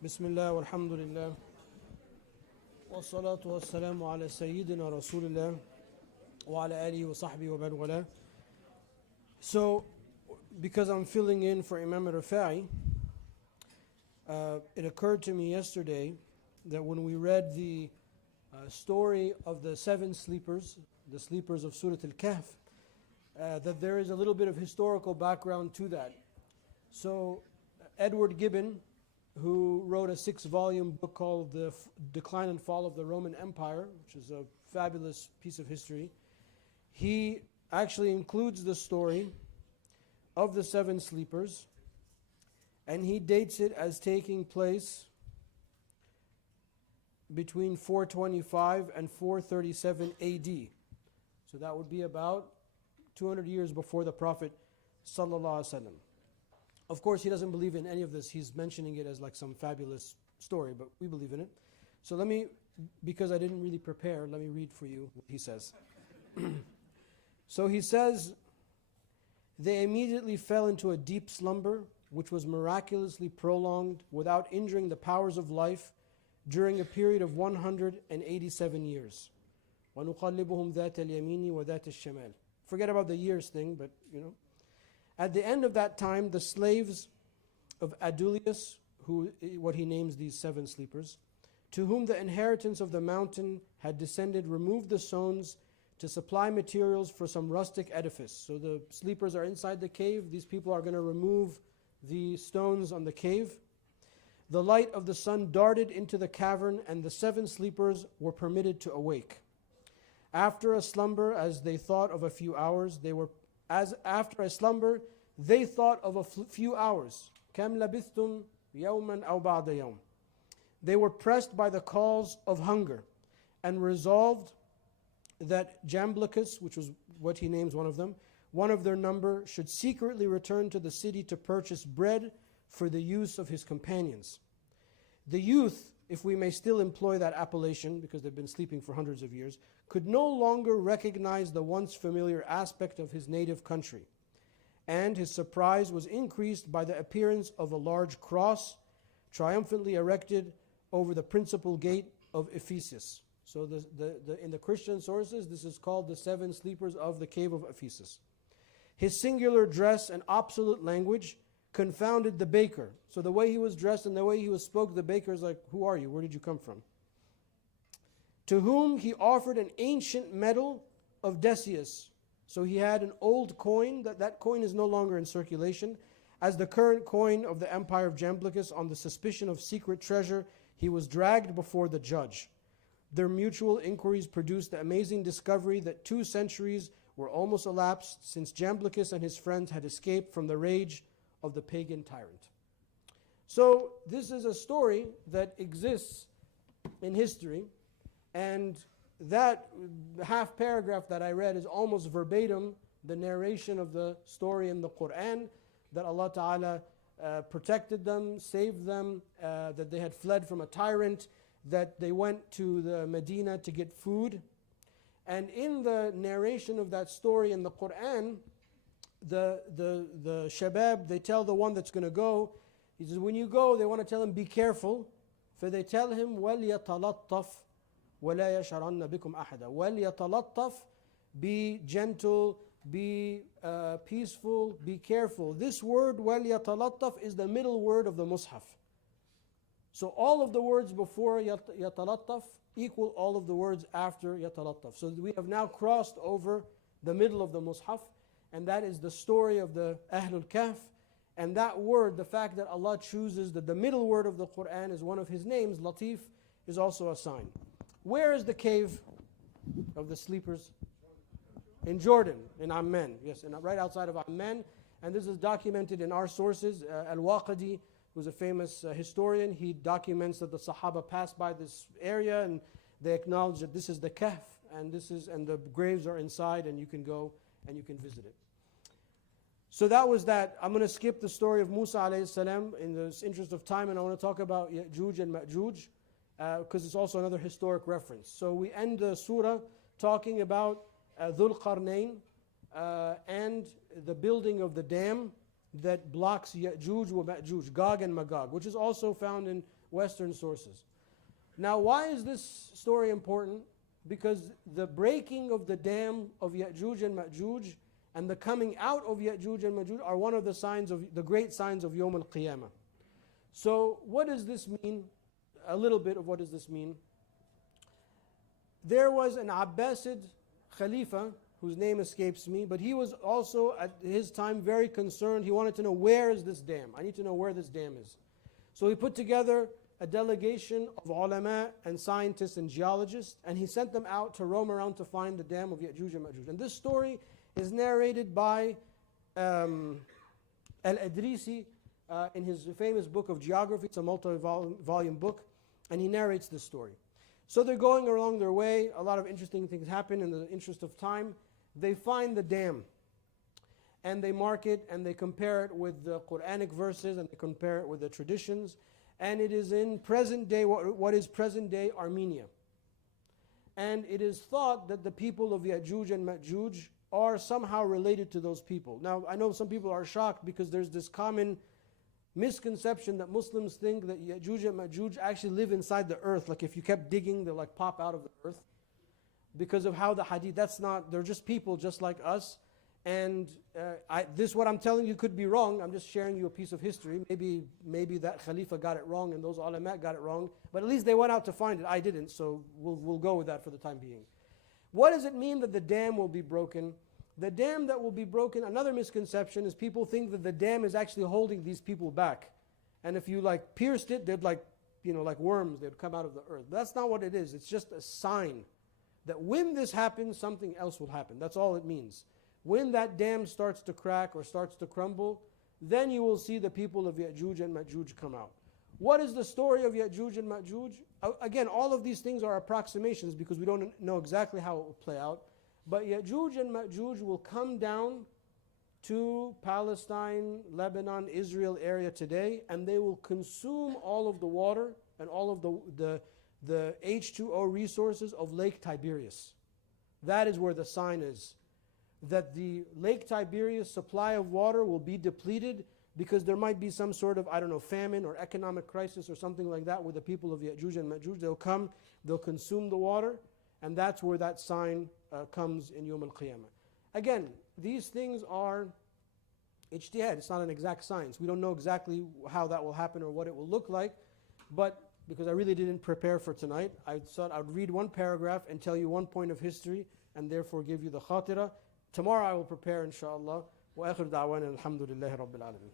Bismillah walhamdulillah wassalatu wassalamu ala sayyidina rasulillah wa ala alihi wa sahbihi wa man wala. So, because I'm filling in for Imam Rafa'i, it occurred to me yesterday that when we read the story of the seven sleepers, the sleepers of Surah Al-Kahf, that there is a little bit of historical background to that. So, Edward Gibbon, who wrote a 6-volume book called The Decline and Fall of the Roman Empire, which is a fabulous piece of history, he actually includes the story of the seven sleepers, and he dates it as taking place between 425 and 437 AD. So that would be about 200 years before the Prophet sallallahu alaihi wasallam. Of course, he doesn't believe in any of this. He's mentioning it as like some fabulous story, but we believe in it. So let me, because I didn't really prepare, let me read for you what he says. So he says, they immediately fell into a deep slumber, which was miraculously prolonged without injuring the powers of life during a period of 187 years. وَنُقَلِّبُهُمْ ذَاتَ الْيَمِينِ وَذَاتَ الشَّمَالِ. Forget about the years thing, but you know. At the end of that time, the slaves of Adulius, what he names these seven sleepers, to whom the inheritance of the mountain had descended, removed the stones to supply materials for some rustic edifice. So the sleepers are inside the cave. These people are going to remove the stones on the cave. The light of the sun darted into the cavern, and the seven sleepers were permitted to awake. After a slumber, as they thought of a few hours, after a slumber, they thought of a few hours. كَمْ لَبِثْتُمْ يَوْمًا أَوْ بَعْدَ يَوْمٍ. They were pressed by the calls of hunger and resolved that Jamblichus, which was what he names one of them, one of their number, should secretly return to the city to purchase bread for the use of his companions. The youth, if we may still employ that appellation, because they've been sleeping for hundreds of years, could no longer recognize the once familiar aspect of his native country. And his surprise was increased by the appearance of a large cross triumphantly erected over the principal gate of Ephesus. So in the Christian sources, this is called the seven sleepers of the cave of Ephesus. His singular dress and obsolete language confounded the baker. So the way he was dressed and the way he spoke, the baker is like, who are you? Where did you come from? To whom he offered an ancient medal of Decius. So he had an old coin, that coin is no longer in circulation. As the current coin of the empire of Jamblichus, on the suspicion of secret treasure, he was dragged before the judge. Their mutual inquiries produced the amazing discovery that 2 centuries were almost elapsed since Jamblichus and his friends had escaped from the rage of the pagan tyrant. So this is a story that exists in history, and that half paragraph that I read is almost verbatim the narration of the story in the Quran, that Allah Ta'ala protected them, saved them, that they had fled from a tyrant, that they went to the Medina to get food. And in the narration of that story in the Quran, the shabab, they tell the one that's going to go, he says, when you go, they want to tell him, be careful. For they tell him, وَلْيَتَلَطَّفْ وَلَا يَشْعَرَنَّ بِكُمْ أَحَدًا. وَلْيَتَلَطَّفْ, be gentle, be peaceful, be careful. This word, وَلْيَتَلَطَّفْ, is the middle word of the Mus'haf. So all of the words before يَتَلَطَّفْ equal all of the words after يَتَلَطَّفْ. So we have now crossed over the middle of the Mus'haf, and that is the story of the Ahlul Kahf. And that word, the fact that Allah chooses that the middle word of the Quran is one of His names, Latif, is also a sign. Where is the cave of the sleepers? In Jordan, in Amman. Yes, right outside of Amman. And this is documented in our sources. Al-Waqidi, who's a famous historian, he documents that the Sahaba passed by this area and they acknowledge that this is the Kahf, and the graves are inside, and you can go and you can visit it. So that was that. I'm going to skip the story of Musa alayhi salam in the interest of time, and I want to talk about Ya'juj and Ma'juj, because it's also another historic reference. So we end the surah talking about Dhul Qarnayn and the building of the dam that blocks Ya'juj wa Ma'juj, Gog and Magog, which is also found in Western sources. Now, why is this story important? Because the breaking of the dam of Ya'juj and Ma'juj and the coming out of Ya'juj and Ma'juj are one of the signs of the great signs of Yawm al-Qiyamah. So what does this mean? A little bit of what does this mean? There was an Abbasid Khalifa, whose name escapes me, but he was also at his time very concerned. He wanted to know, where is this dam? I need to know where this dam is. So he put together a delegation of ulama and scientists and geologists, and he sent them out to roam around to find the dam of Ya'juj and Ma'juj. And this story is narrated by Al-Idrisi in his famous book of geography. It's a multi-volume book, and he narrates this story. So they're going along their way. A lot of interesting things happen. In the interest of time, they find the dam, and they mark it, and they compare it with the Quranic verses, and they compare it with the traditions. And it is in present day, what is present day Armenia. And it is thought that the people of Ya'juj and Ma'juj are somehow related to those people. Now, I know some people are shocked because there's this common misconception that Muslims think that Ya'juj and Ma'juj actually live inside the earth. Like if you kept digging, they'll like pop out of the earth. Because of how the hadith, that's not, they're just people just like us. And this, what I'm telling you, could be wrong. I'm just sharing you a piece of history. Maybe that Khalifa got it wrong and those ulama got it wrong. But at least they went out to find it. I didn't, so we'll go with that for the time being. What does it mean that the dam will be broken? The dam that will be broken, another misconception is people think that the dam is actually holding these people back. And if you like pierced it, they'd like, like worms, they'd come out of the earth. But that's not what it is. It's just a sign that when this happens, something else will happen. That's all it means. When that dam starts to crack or starts to crumble, then you will see the people of Ya'juj and Ma'juj come out. What is the story of Ya'juj and Ma'juj? Again, all of these things are approximations because we don't know exactly how it will play out. But Ya'juj and Ma'juj will come down to Palestine, Lebanon, Israel area today, and they will consume all of the water and all of the H2O resources of Lake Tiberias. That is where the sign is. That the Lake Tiberias supply of water will be depleted because there might be some sort of, famine or economic crisis or something like that with the people of Ya'juj and Ma'juj. They'll come, they'll consume the water, and that's where that sign comes in Yawm al-Qiyamah. Again, these things are ijtihad. It's not an exact science. We don't know exactly how that will happen or what it will look like, but because I really didn't prepare for tonight, I thought I'd read one paragraph and tell you one point of history and therefore give you the Khatira. Tomorrow I will prepare, inshallah. Wa akhir da'wana alhamdulillahi rabbil alamin.